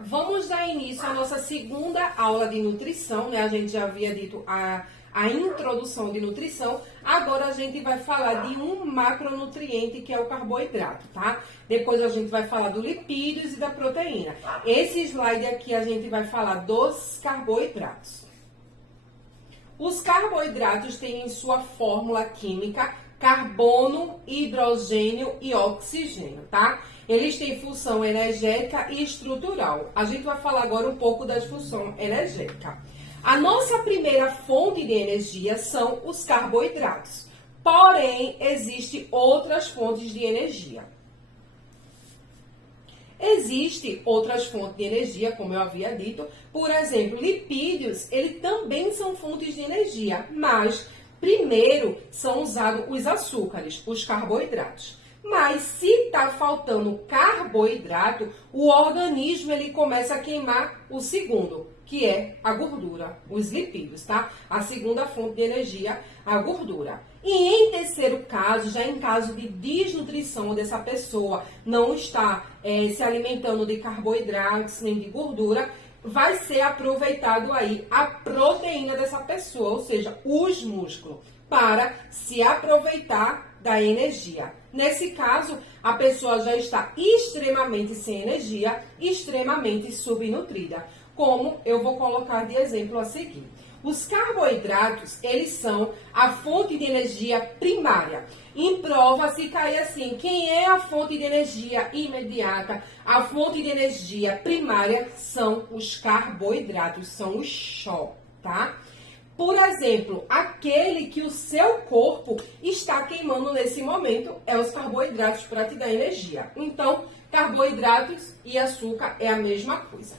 vamos dar início à nossa segunda aula de nutrição, né? A gente já havia dito a introdução de nutrição. Agora a gente vai falar de um macronutriente que é o carboidrato, tá? Depois a gente vai falar do lipídios e da proteína. Esse slide aqui a gente vai falar dos carboidratos. Os carboidratos têm em sua fórmula química carbono, hidrogênio e oxigênio, tá? Eles têm função energética e estrutural. A gente vai falar agora um pouco das funções energéticas. A nossa primeira fonte de energia são os carboidratos. Porém, existem outras fontes de energia. Existem outras fontes de energia, como eu havia dito. Por exemplo, lipídios, eles também são fontes de energia, mas primeiro são usados os açúcares, os carboidratos. Mas se está faltando carboidrato, o organismo ele começa a queimar o segundo, que é a gordura, os lipídios, tá? A segunda fonte de energia, a gordura. E em terceiro caso, já em caso de desnutrição dessa pessoa, não está se alimentando de carboidratos nem de gordura, vai ser aproveitado aí a proteína dessa pessoa, ou seja, os músculos, para se aproveitar da energia. Nesse caso, a pessoa já está extremamente sem energia, extremamente subnutrida, como eu vou colocar de exemplo a seguir. Os carboidratos, eles são a fonte de energia primária. Em prova, se cair assim, quem é a fonte de energia imediata? A fonte de energia primária são os carboidratos, são os CHO, tá? Por exemplo, aquele que o seu corpo está queimando nesse momento é os carboidratos para te dar energia. Então, carboidratos e açúcar é a mesma coisa.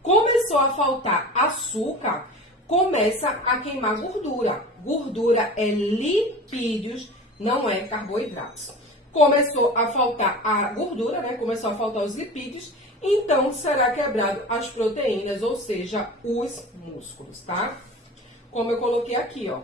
Começou a faltar açúcar, começa a queimar gordura. Gordura é lipídios, não é carboidratos. Começou a faltar a gordura, né? Começou a faltar os lipídios, então será quebrado as proteínas, ou seja, os músculos, tá? Como eu coloquei aqui, ó.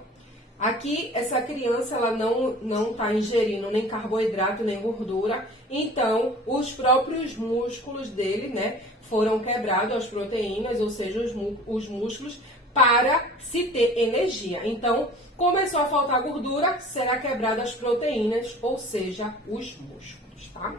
Aqui, essa criança, ela não tá ingerindo nem carboidrato, nem gordura. Então, os próprios músculos dele, né, foram quebrados, as proteínas, ou seja, os músculos, para se ter energia. Então, começou a faltar gordura, será quebrada as proteínas, ou seja, os músculos, tá?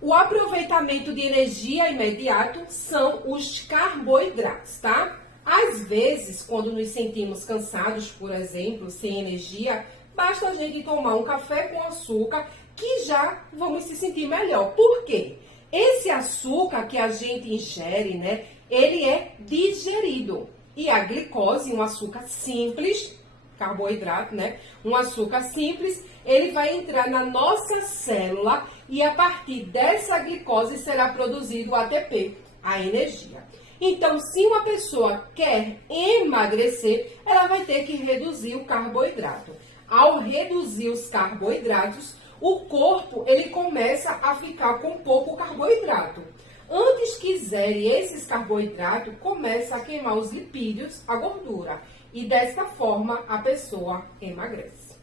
O aproveitamento de energia imediato são os carboidratos, tá? Às vezes, quando nos sentimos cansados, por exemplo, sem energia, basta a gente tomar um café com açúcar que já vamos se sentir melhor. Por quê? Esse açúcar que a gente ingere, né, ele é digerido. E a glicose, um açúcar simples, carboidrato, né, um açúcar simples, ele vai entrar na nossa célula e a partir dessa glicose será produzido o ATP, a energia. Então, se uma pessoa quer emagrecer, ela vai ter que reduzir o carboidrato. Ao reduzir os carboidratos, o corpo ele começa a ficar com pouco carboidrato. Antes que zere esses carboidratos, começa a queimar os lipídios, a gordura. E desta forma, a pessoa emagrece.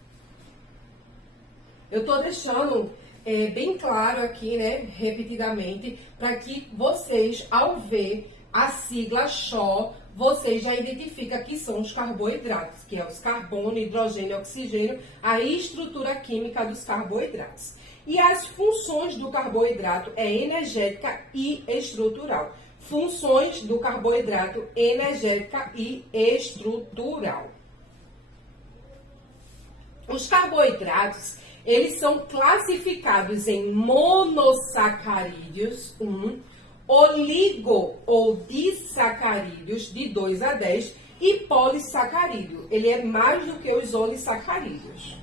Eu estou deixando bem claro aqui, né, repetidamente, para que vocês, ao ver a sigla CHO, você já identifica que são os carboidratos, que é os carbono, hidrogênio e oxigênio, a estrutura química dos carboidratos. E as funções do carboidrato é energética e estrutural. Funções do carboidrato energética e estrutural. Os carboidratos, eles são classificados em monossacarídeos, oligo ou disacarídeos, de 2 a 10, e polissacarídeo. Ele é mais do que os olissacarídeos.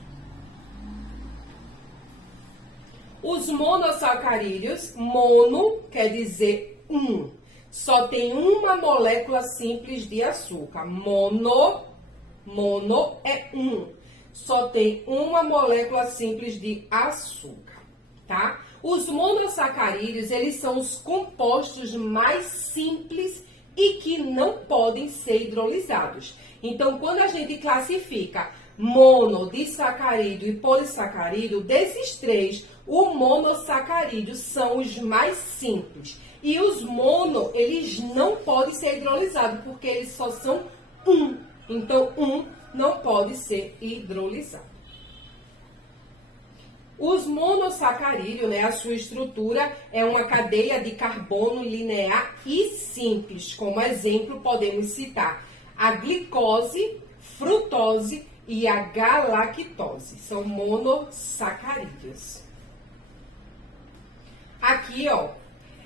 Os monossacarídeos, mono quer dizer um. Só tem uma molécula simples de açúcar. Mono é um. Só tem uma molécula simples de açúcar, tá? Os monossacarídeos, eles são os compostos mais simples e que não podem ser hidrolisados. Então, quando a gente classifica mono, disacarídeo e polissacarídeo, desses três, o monossacarídeo são os mais simples. E os mono, eles não podem ser hidrolizados, porque eles só são um. Então, um não pode ser hidrolisado. Os monossacarídeos, né, a sua estrutura é uma cadeia de carbono linear e simples. Como exemplo, podemos citar a glicose, frutose e a galactose. São monossacarídeos. Aqui, ó,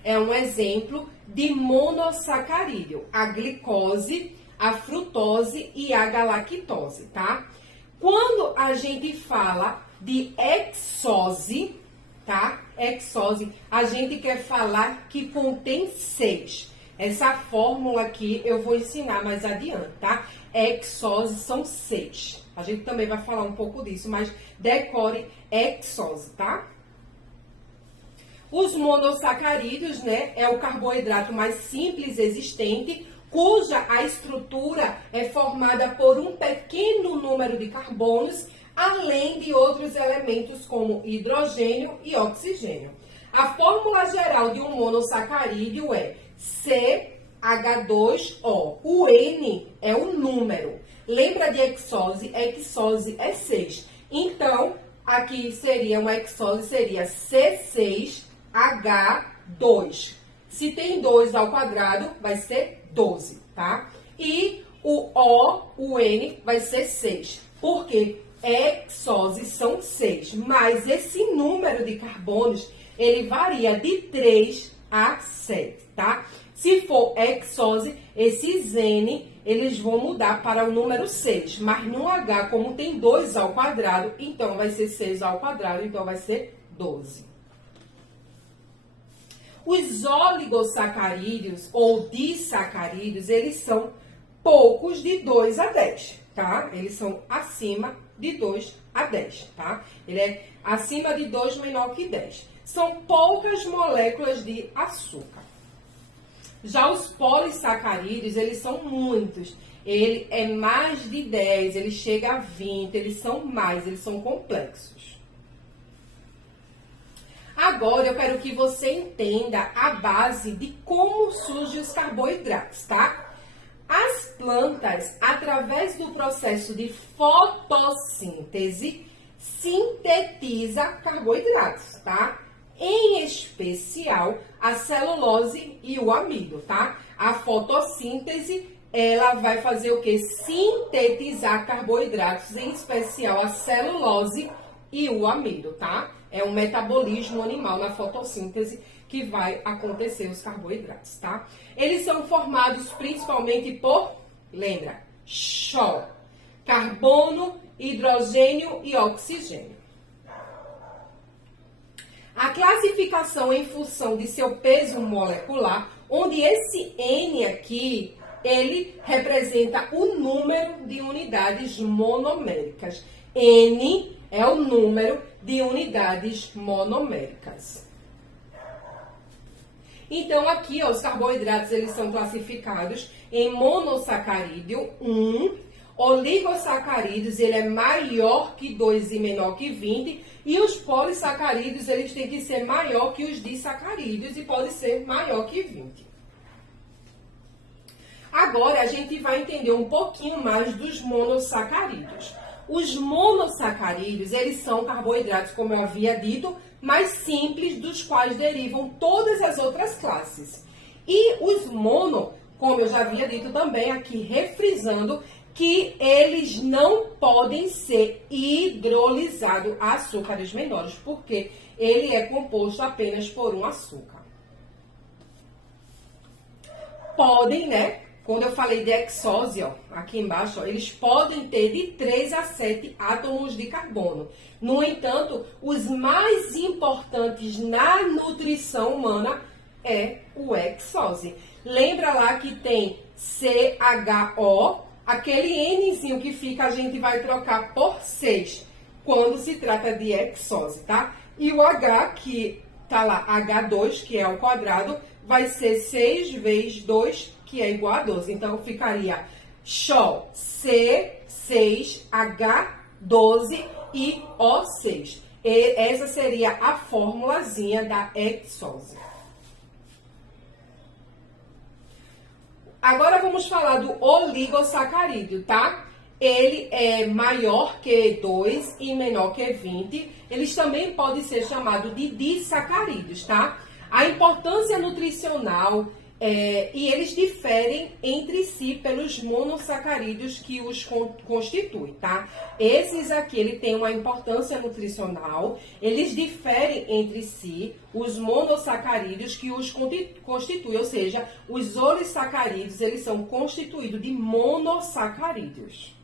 é um exemplo de monossacarídeo. A glicose, a frutose e a galactose, tá? Quando a gente fala de hexose, tá? Hexose, a gente quer falar que contém 6. Essa fórmula aqui eu vou ensinar mais adiante, tá? Hexose são 6. A gente também vai falar um pouco disso, mas decore hexose, tá? Os monossacarídeos, né, é o carboidrato mais simples existente, cuja a estrutura é formada por um pequeno número de carbonos, além de outros elementos como hidrogênio e oxigênio. A fórmula geral de um monossacarídeo é CH2O. O N é o número. Lembra de hexose? Hexose é 6. Então, aqui seria uma hexose, seria C6H2. Se tem 2 ao quadrado, vai ser 12, tá? E o N vai ser 6. Por quê? Hexose são 6, mas esse número de carbonos, ele varia de 3 a 7, tá? Se for hexose, esses N, eles vão mudar para o número 6, mas no H, como tem 2 ao quadrado, então vai ser 6 ao quadrado, então vai ser 12. Os oligosacarídeos ou disacarídeos, eles são poucos de 2 a 10, tá? Eles são acima de 2 a 10, tá? Ele é acima de 2, menor que 10. São poucas moléculas de açúcar. Já os polissacarídeos, eles são muitos. Ele é mais de 10, ele chega a 20, eles são mais, eles são complexos. Agora eu quero que você entenda a base de como surgem os carboidratos, tá? As plantas, através do processo de fotossíntese, sintetiza carboidratos, tá? Em especial, a celulose e o amido, tá? A fotossíntese, ela vai fazer o quê? Sintetizar carboidratos, em especial a celulose e o amido, tá? É um metabolismo animal na fotossíntese que vai acontecer os carboidratos, tá? Eles são formados principalmente por, lembra, CHO, carbono, hidrogênio e oxigênio. A classificação em função de seu peso molecular, onde esse N aqui, ele representa o número de unidades monoméricas. N é o número de unidades monoméricas. Então, aqui, ó, os carboidratos, eles são classificados em monossacarídeo 1, oligosacarídeos, ele é maior que 2 e menor que 20, e os polissacarídeos, eles têm que ser maior que os disacarídeos e pode ser maior que 20. Agora, a gente vai entender um pouquinho mais dos monossacarídeos. Os monossacarídeos, eles são carboidratos, como eu havia dito, mais simples, dos quais derivam todas as outras classes. E os mono, como eu já havia dito também aqui, refrisando, que eles não podem ser hidrolizados a açúcares menores, porque ele é composto apenas por um açúcar. Podem, né? Quando eu falei de hexose, ó, aqui embaixo, ó, eles podem ter de 3 a 7 átomos de carbono. No entanto, os mais importantes na nutrição humana é o hexose. Lembra lá que tem CHO, aquele Nzinho que fica, a gente vai trocar por 6 quando se trata de hexose, tá? E o H, que tá lá, H2, que é ao quadrado, vai ser 6 vezes 2, que é igual a 12. Então, ficaria CHO, C6H 12 e O6. E essa seria a formulazinha da hexose. Agora vamos falar do oligosacarídeo, tá? Ele é maior que 2 e menor que 20. Eles também podem ser chamados de disacarídeos, tá? A importância nutricional e eles diferem entre si pelos monossacarídeos que os constituem, tá? Esses aqui, ele tem uma importância nutricional, eles diferem entre si, os monossacarídeos que os constituem, ou seja, os olissacarídeos, eles são constituídos de monossacarídeos.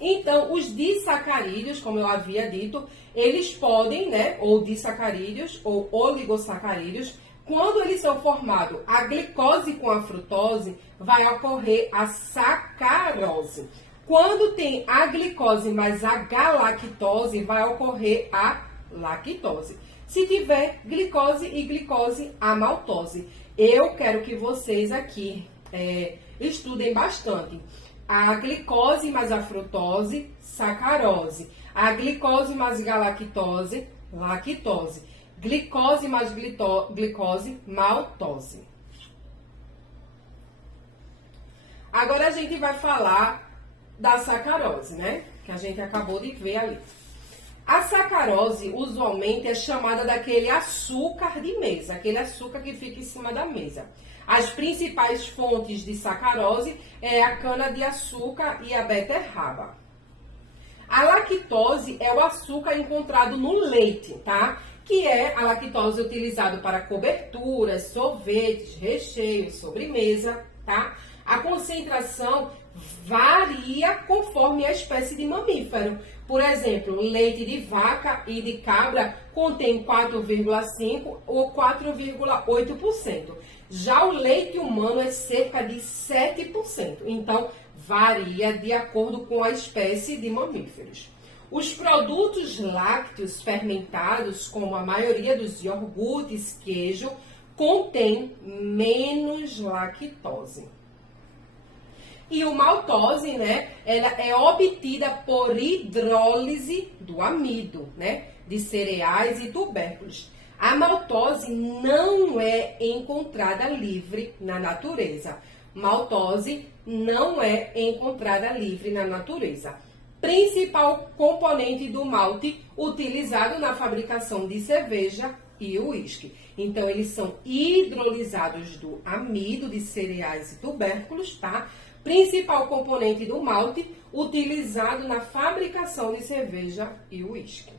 Então, os disacarídeos, como eu havia dito, eles podem, né, ou disacarídeos ou oligosacarídeos, quando eles são formados a glicose com a frutose, vai ocorrer a sacarose. Quando tem a glicose mais a galactose, vai ocorrer a lactose. Se tiver glicose e glicose, a maltose. Eu quero que vocês aqui estudem bastante. A glicose mais a frutose, sacarose. A glicose mais galactose, lactose. Glicose mais glicose, maltose. Agora a gente vai falar da sacarose, né? Que a gente acabou de ver ali. A sacarose, usualmente, é chamada daquele açúcar de mesa, aquele açúcar que fica em cima da mesa. As principais fontes de sacarose é a cana-de-açúcar e a beterraba. A lactose é o açúcar encontrado no leite, tá? Que é a lactose utilizada para coberturas, sorvetes, recheios, sobremesa, tá? A concentração varia conforme a espécie de mamífero. Por exemplo, leite de vaca e de cabra contém 4,5% ou 4,8%. Já o leite humano é cerca de 7%. Então, varia de acordo com a espécie de mamíferos. Os produtos lácteos fermentados, como a maioria dos iogurtes, queijo, contém menos lactose. E o maltose, né, ela é obtida por hidrólise do amido, né, de cereais e tubérculos. A maltose não é encontrada livre na natureza. Maltose não é encontrada livre na natureza. Principal componente do malte utilizado na fabricação de cerveja e uísque. Então, eles são hidrolisados do amido de cereais e tubérculos, tá? Principal componente do malte utilizado na fabricação de cerveja e uísque.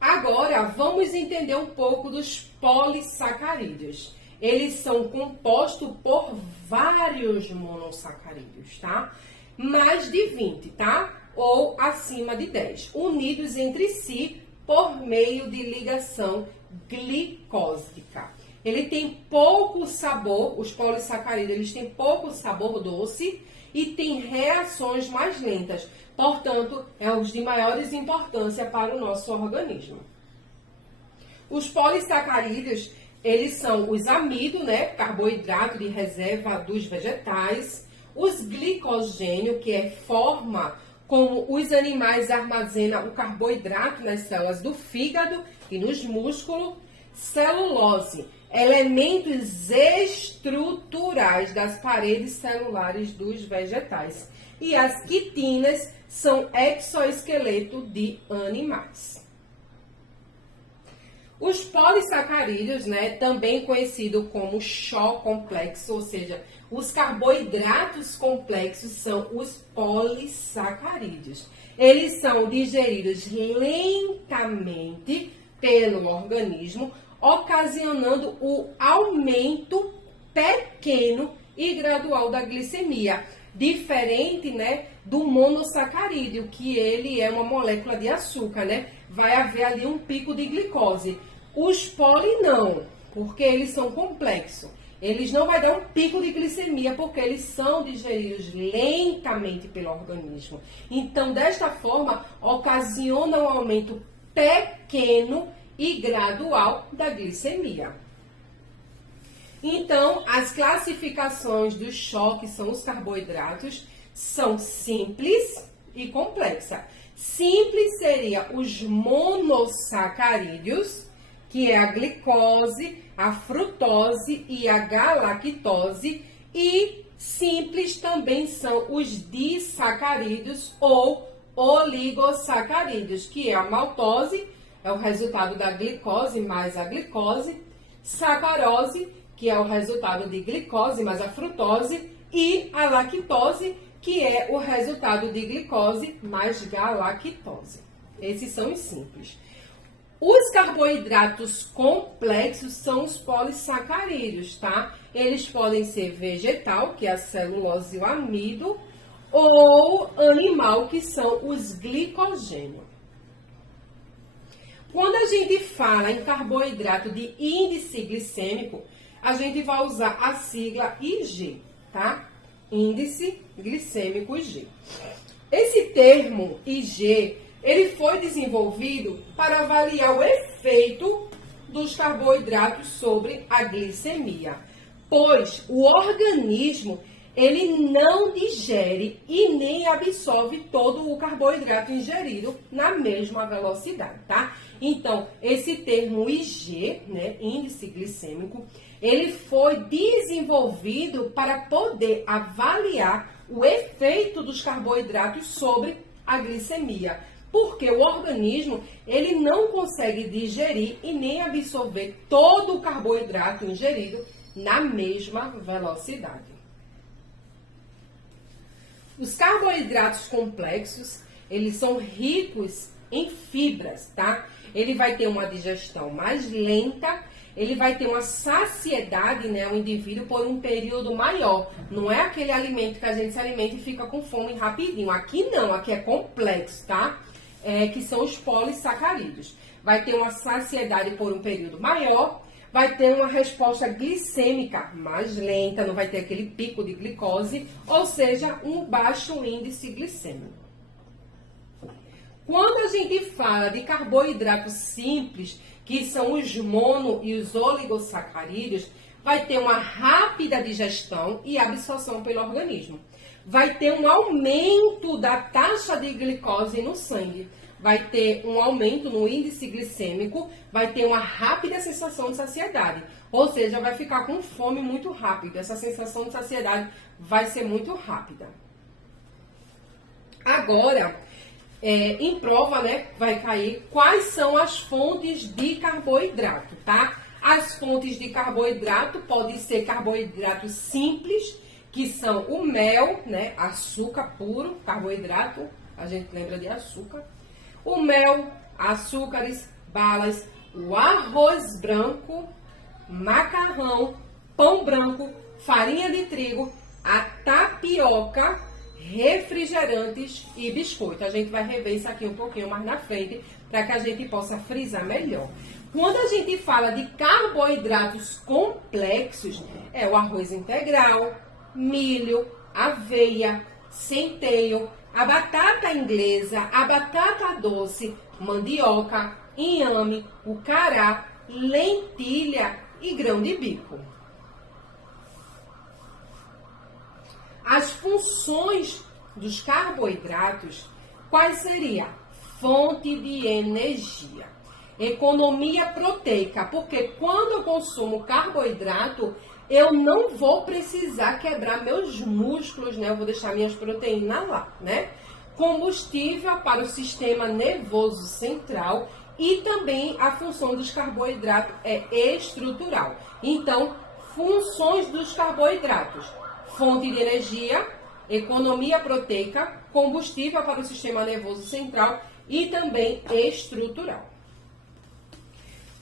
Agora, vamos entender um pouco dos polissacarídeos. Eles são compostos por vários monossacarídeos, tá? Mais de 20, tá? Ou acima de 10, unidos entre si por meio de ligação glicósica. Ele tem pouco sabor, os polissacarídeos, eles têm pouco sabor doce e tem reações mais lentas. Portanto, é os de maiores importância para o nosso organismo. Os polissacarídeos, eles são os amido, né? Carboidrato de reserva dos vegetais. Os glicogênio, que é forma como os animais armazenam o carboidrato nas células do fígado e nos músculos. Celulose, elementos estruturais das paredes celulares dos vegetais. E as quitinas são exoesqueleto de animais. Os polissacarídeos, né, também conhecido como chó complexo, ou seja, os carboidratos complexos são os polissacarídeos. Eles são digeridos lentamente pelo organismo, ocasionando o aumento pequeno e gradual da glicemia, diferente, né, do monossacarídeo, que ele é uma molécula de açúcar, né? Vai haver ali um pico de glicose. Os poli não, porque eles são complexos. Eles não vão dar um pico de glicemia, porque eles são digeridos lentamente pelo organismo. Então, desta forma, ocasiona um aumento pequeno e gradual da glicemia. Então, as classificações dos choques são os carboidratos, são simples e complexa. Simples seria os monossacarídeos, que é a glicose, a frutose e a galactose, e simples também são os disacarídeos ou oligosacarídeos, que é a maltose, é o resultado da glicose mais a glicose, sacarose, que é o resultado de glicose mais a frutose, e a lactose, que é o resultado de glicose mais galactose. Esses são os simples. Os carboidratos complexos são os polissacarídeos, tá? Eles podem ser vegetal, que é a celulose e o amido, ou animal, que são os glicogênios. Quando a gente fala em carboidrato de índice glicêmico, a gente vai usar a sigla IG, tá? Índice glicêmico IG. Esse termo IG, ele foi desenvolvido para avaliar o efeito dos carboidratos sobre a glicemia, pois o organismo ele não digere e nem absorve todo o carboidrato ingerido na mesma velocidade, tá? Então, esse termo IG, né, índice glicêmico, ele foi desenvolvido para poder avaliar o efeito dos carboidratos sobre a glicemia, porque o organismo ele não consegue digerir e nem absorver todo o carboidrato ingerido na mesma velocidade. Os carboidratos complexos, eles são ricos em fibras, tá? Ele vai ter uma digestão mais lenta, ele vai ter uma saciedade, né, o indivíduo por um período maior. Não é aquele alimento que a gente se alimenta e fica com fome rapidinho. Aqui não, aqui é complexo, tá? Que são os polissacarídeos. Vai ter uma saciedade por um período maior, vai ter uma resposta glicêmica mais lenta, não vai ter aquele pico de glicose, ou seja, um baixo índice glicêmico. Quando a gente fala de carboidratos simples, que são os mono e os oligosacarídeos, vai ter uma rápida digestão e absorção pelo organismo. Vai ter um aumento da taxa de glicose no sangue. Vai ter um aumento no índice glicêmico, vai ter uma rápida sensação de saciedade. Ou seja, vai ficar com fome muito rápido. Essa sensação de saciedade vai ser muito rápida. Agora, em prova, né, vai cair quais são as fontes de carboidrato, tá? As fontes de carboidrato podem ser carboidratos simples, que são o mel, né, açúcar puro, carboidrato, a gente lembra de açúcar. O mel, açúcares, balas, o arroz branco, macarrão, pão branco, farinha de trigo, a tapioca, refrigerantes e biscoito. A gente vai rever isso aqui um pouquinho mais na frente para que a gente possa frisar melhor. Quando a gente fala de carboidratos complexos, é o arroz integral, milho, aveia, centeio, a batata inglesa, a batata doce, mandioca, inhame, o cará, lentilha e grão de bico. As funções dos carboidratos, quais seria? Fonte de energia. Economia proteica, porque quando eu consumo carboidrato, eu não vou precisar quebrar meus músculos, né? Eu vou deixar minhas proteínas lá, né? Combustível para o sistema nervoso central e também a função dos carboidratos é estrutural. Então, funções dos carboidratos: fonte de energia, economia proteica, combustível para o sistema nervoso central e também estrutural.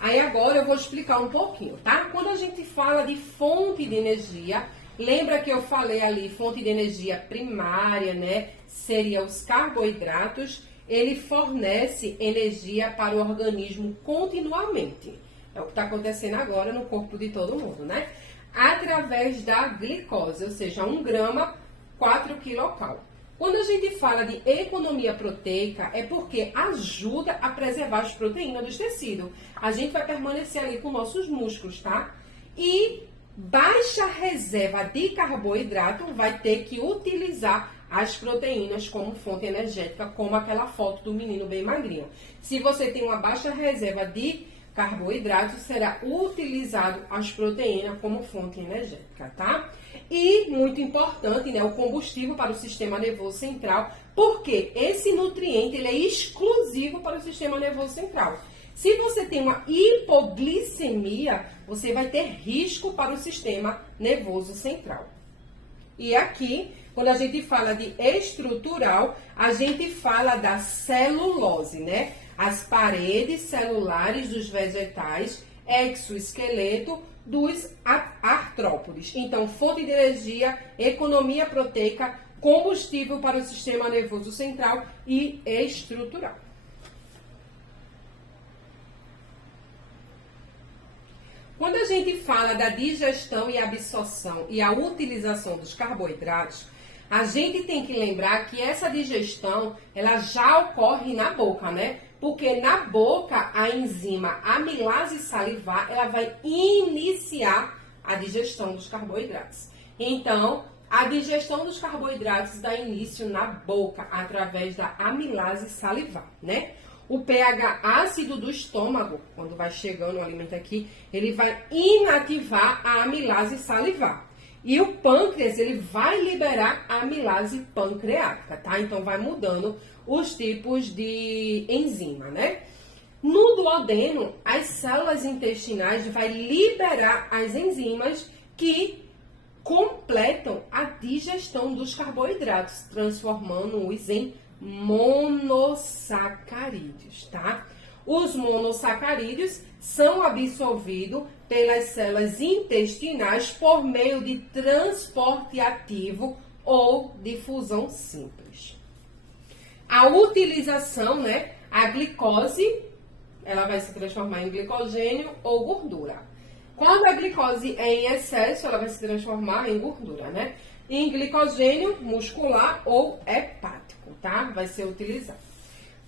Aí agora eu vou explicar um pouquinho, tá? Quando a gente fala de fonte de energia, lembra que eu falei ali, fonte de energia primária, né? Seria os carboidratos, ele fornece energia para o organismo continuamente. É o que está acontecendo agora no corpo de todo mundo, né? Através da glicose, ou seja, 1 grama, 4 kcal. Quando a gente fala de economia proteica, é porque ajuda a preservar as proteínas dos tecidos. A gente vai permanecer ali com nossos músculos, tá? E baixa reserva de carboidrato vai ter que utilizar as proteínas como fonte energética, como aquela foto do menino bem magrinho. Se você tem uma baixa reserva de carboidratos, será utilizado as proteínas como fonte energética, tá? E, muito importante, né, o combustível para o sistema nervoso central, porque esse nutriente ele é exclusivo para o sistema nervoso central. Se você tem uma hipoglicemia, você vai ter risco para o sistema nervoso central. E aqui, quando a gente fala de estrutural, a gente fala da celulose, né? As paredes celulares dos vegetais, exoesqueleto dos artrópodes. Então, fonte de energia, economia proteica, combustível para o sistema nervoso central e estrutural. Quando a gente fala da digestão e absorção e a utilização dos carboidratos, a gente tem que lembrar que essa digestão, ela já ocorre na boca, né? Porque na boca, a enzima amilase salivar, ela vai iniciar a digestão dos carboidratos. Então, a digestão dos carboidratos dá início na boca, através da amilase salivar, né? O pH ácido do estômago, quando vai chegando o alimento aqui, ele vai inativar a amilase salivar. E o pâncreas, ele vai liberar a amilase pancreática, tá? Então, vai mudando os tipos de enzima, né? No duodeno, as células intestinais vai liberar as enzimas que completam a digestão dos carboidratos, transformando-os em monossacarídeos, tá? Os monossacarídeos são absorvidos pelas células intestinais por meio de transporte ativo ou difusão simples. A utilização, né? A glicose, ela vai se transformar em glicogênio ou gordura. Quando a glicose é em excesso, ela vai se transformar em gordura, né? Em glicogênio muscular ou hepático, tá? Vai ser utilizado.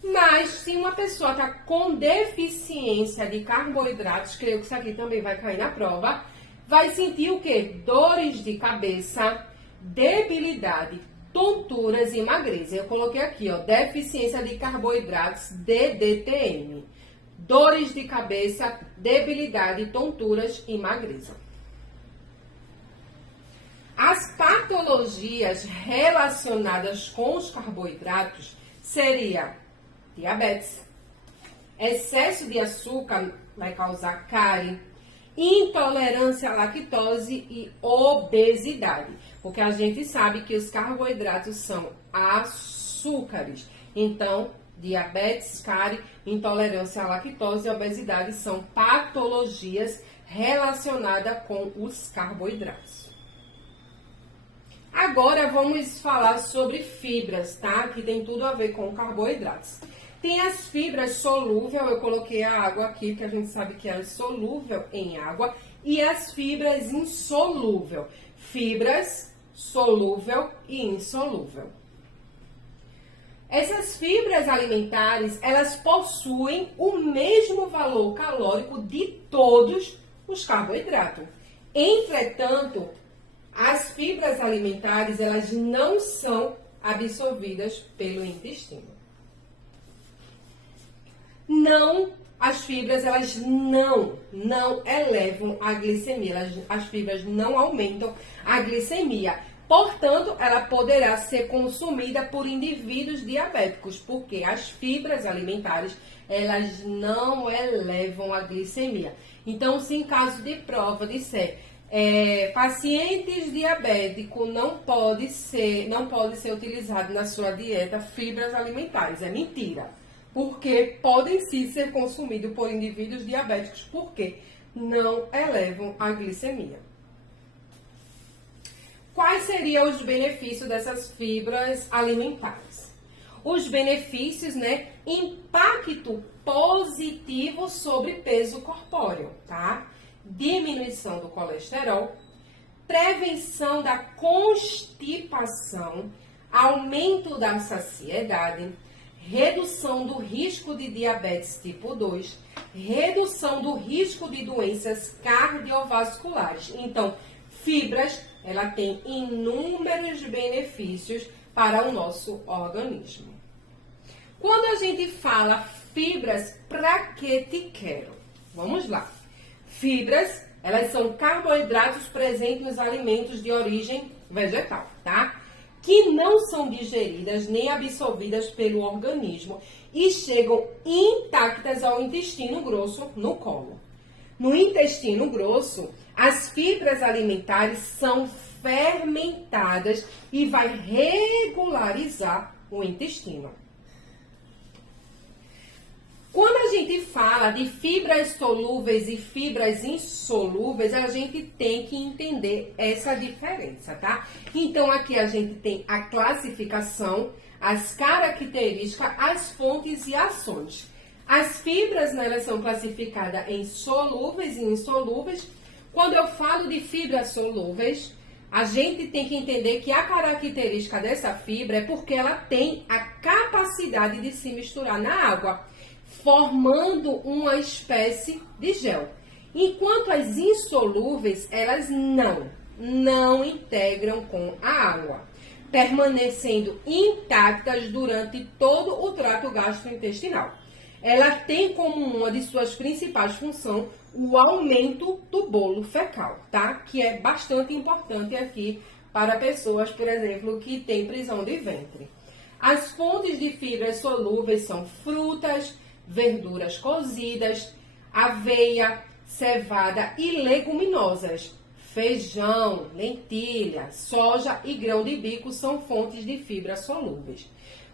Mas, se uma pessoa está com deficiência de carboidratos, creio que isso aqui também vai cair na prova, vai sentir o quê? Dores de cabeça, debilidade, tonturas e magreza. Eu coloquei aqui, ó, deficiência de carboidratos, DDTM. Dores de cabeça, debilidade, tonturas e magreza. As patologias relacionadas com os carboidratos seria diabetes, excesso de açúcar vai causar cárie, intolerância à lactose e obesidade, porque a gente sabe que os carboidratos são açúcares. Então, diabetes, cárie, intolerância à lactose e obesidade são patologias relacionadas com os carboidratos. Agora vamos falar sobre fibras, tá? Que tem tudo a ver com carboidratos. Tem as fibras solúveis, eu coloquei a água aqui, que a gente sabe que é solúvel em água, e as fibras insolúvel. Fibras solúvel e insolúvel. Essas fibras alimentares, elas possuem o mesmo valor calórico de todos os carboidratos. Entretanto, as fibras alimentares, elas não são absorvidas pelo intestino. As fibras, elas não elevam a glicemia. As fibras não aumentam a glicemia. Portanto, ela poderá ser consumida por indivíduos diabéticos, porque as fibras alimentares, elas não elevam a glicemia. Então, se em caso de prova disser pacientes diabéticos não pode ser utilizado na sua dieta fibras alimentares, é mentira. Porque podem sim ser consumidos por indivíduos diabéticos, porque não elevam a glicemia. Quais seriam os benefícios dessas fibras alimentares? Os benefícios, né? Impacto positivo sobre peso corpóreo, tá? Diminuição do colesterol, prevenção da constipação, aumento da saciedade, redução do risco de diabetes tipo 2, redução do risco de doenças cardiovasculares. Então, fibras, ela tem inúmeros benefícios para o nosso organismo. Quando a gente fala fibras, para que te quero? Vamos lá. Fibras, elas são carboidratos presentes nos alimentos de origem vegetal, tá? Que não são digeridas nem absorvidas pelo organismo e chegam intactas ao intestino grosso, no colo. No intestino grosso, as fibras alimentares são fermentadas e vai regularizar o intestino. Quando a gente fala de fibras solúveis e fibras insolúveis, a gente tem que entender essa diferença, tá? Então, aqui a gente tem a classificação, as características, as fontes e ações. As fibras, né, elas são classificadas em solúveis e insolúveis. Quando eu falo de fibras solúveis, a gente tem que entender que a característica dessa fibra é porque ela tem a capacidade de se misturar na água, formando uma espécie de gel. Enquanto as insolúveis, elas não integram com a água, permanecendo intactas durante todo o trato gastrointestinal. Ela tem como uma de suas principais funções o aumento do bolo fecal, tá? Que é bastante importante aqui para pessoas, por exemplo, que têm prisão de ventre. As fontes de fibras solúveis são frutas, verduras cozidas, aveia, cevada e leguminosas. Feijão, lentilha, soja e grão de bico são fontes de fibras solúveis.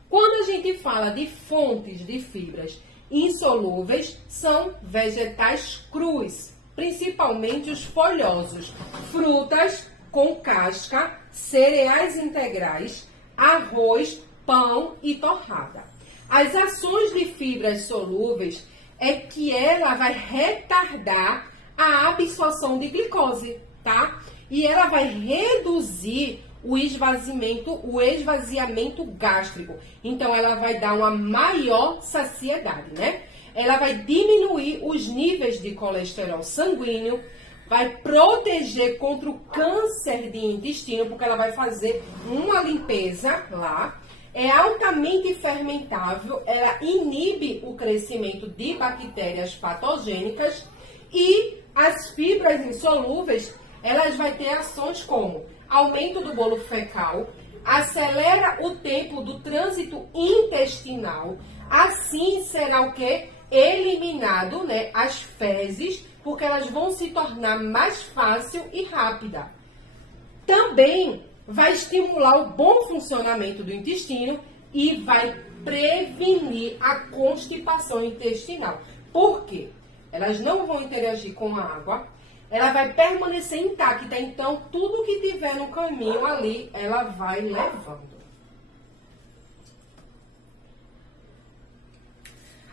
Quando a gente fala de fontes de fibras insolúveis, são vegetais crus, principalmente os folhosos, frutas com casca, cereais integrais, arroz, pão e torrada. As ações de fibras solúveis é que ela vai retardar a absorção de glicose, tá? E ela vai reduzir o esvaziamento gástrico. Então, ela vai dar uma maior saciedade, né? Ela vai diminuir os níveis de colesterol sanguíneo, vai proteger contra o câncer de intestino, porque ela vai fazer uma limpeza lá. É altamente fermentável, ela inibe o crescimento de bactérias patogênicas e as fibras insolúveis, elas vão ter ações como aumento do bolo fecal, acelera o tempo do trânsito intestinal, assim será o quê? Eliminado, né, as fezes, porque elas vão se tornar mais fácil e rápida. Também vai estimular o bom funcionamento do intestino e vai prevenir a constipação intestinal. Por quê? Elas não vão interagir com a água, ela vai permanecer intacta, então tudo que tiver no caminho ali, ela vai levando.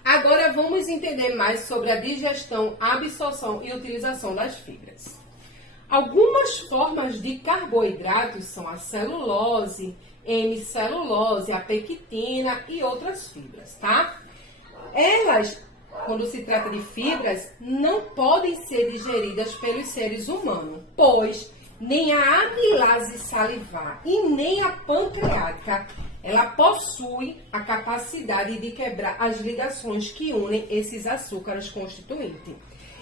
Agora vamos entender mais sobre a digestão, absorção e utilização das fibras. Algumas formas de carboidratos são a celulose, hemicelulose, a pectina e outras fibras, tá? Elas, quando se trata de fibras, não podem ser digeridas pelos seres humanos, pois nem a amilase salivar e nem a pancreática, ela possui a capacidade de quebrar as ligações que unem esses açúcares constituintes.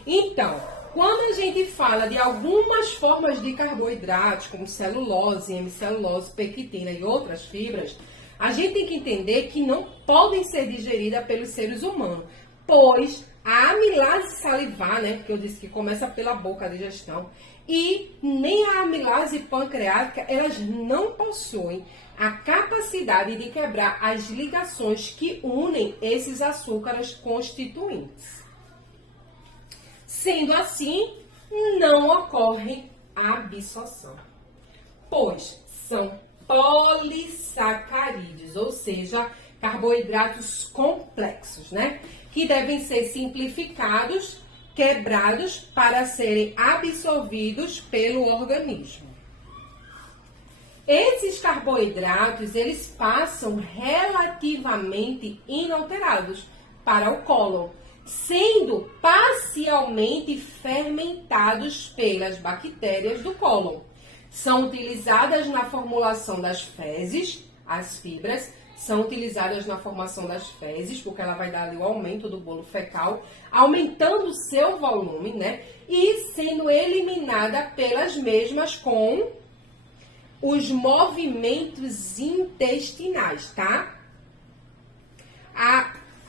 Então, quando a gente fala de algumas formas de carboidratos, como celulose, hemicelulose, pectina e outras fibras, a gente tem que entender que não podem ser digeridas pelos seres humanos, pois a amilase salivar, né, que eu disse que começa pela boca a digestão, e nem a amilase pancreática, elas não possuem a capacidade de quebrar as ligações que unem esses açúcares constituintes. Sendo assim, não ocorre absorção, pois são polissacarídeos, ou seja, carboidratos complexos, né? Que devem ser simplificados, quebrados para serem absorvidos pelo organismo. Esses carboidratos, eles passam relativamente inalterados para o cólon, sendo parcialmente fermentados pelas bactérias do cólon. São utilizadas na formulação das fezes, As fibras são utilizadas na formação das fezes, porque ela vai dar ali o aumento do bolo fecal, aumentando o seu volume, né? E sendo eliminada pelas mesmas com os movimentos intestinais, tá?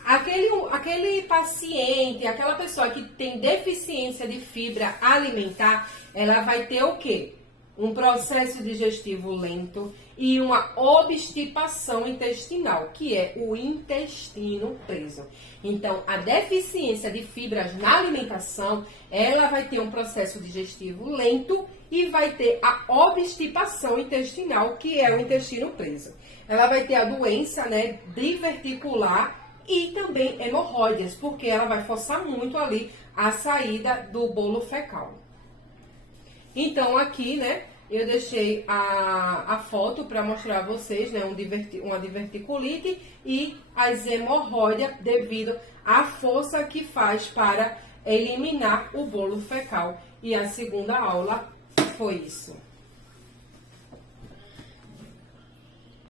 Aquele paciente, aquela pessoa que tem deficiência de fibra alimentar, ela vai ter o quê? Um processo digestivo lento e uma obstipação intestinal, que é o intestino preso. Então, a deficiência de fibras na alimentação, ela vai ter um processo digestivo lento e vai ter a obstipação intestinal, que é o intestino preso. Ela vai ter a doença, né, diverticular e também hemorroidas, porque ela vai forçar muito ali a saída do bolo fecal. Então, aqui, né, eu deixei a foto para mostrar a vocês, né, uma diverticulite e as hemorroidas devido à força que faz para eliminar o bolo fecal. E a segunda aula foi isso.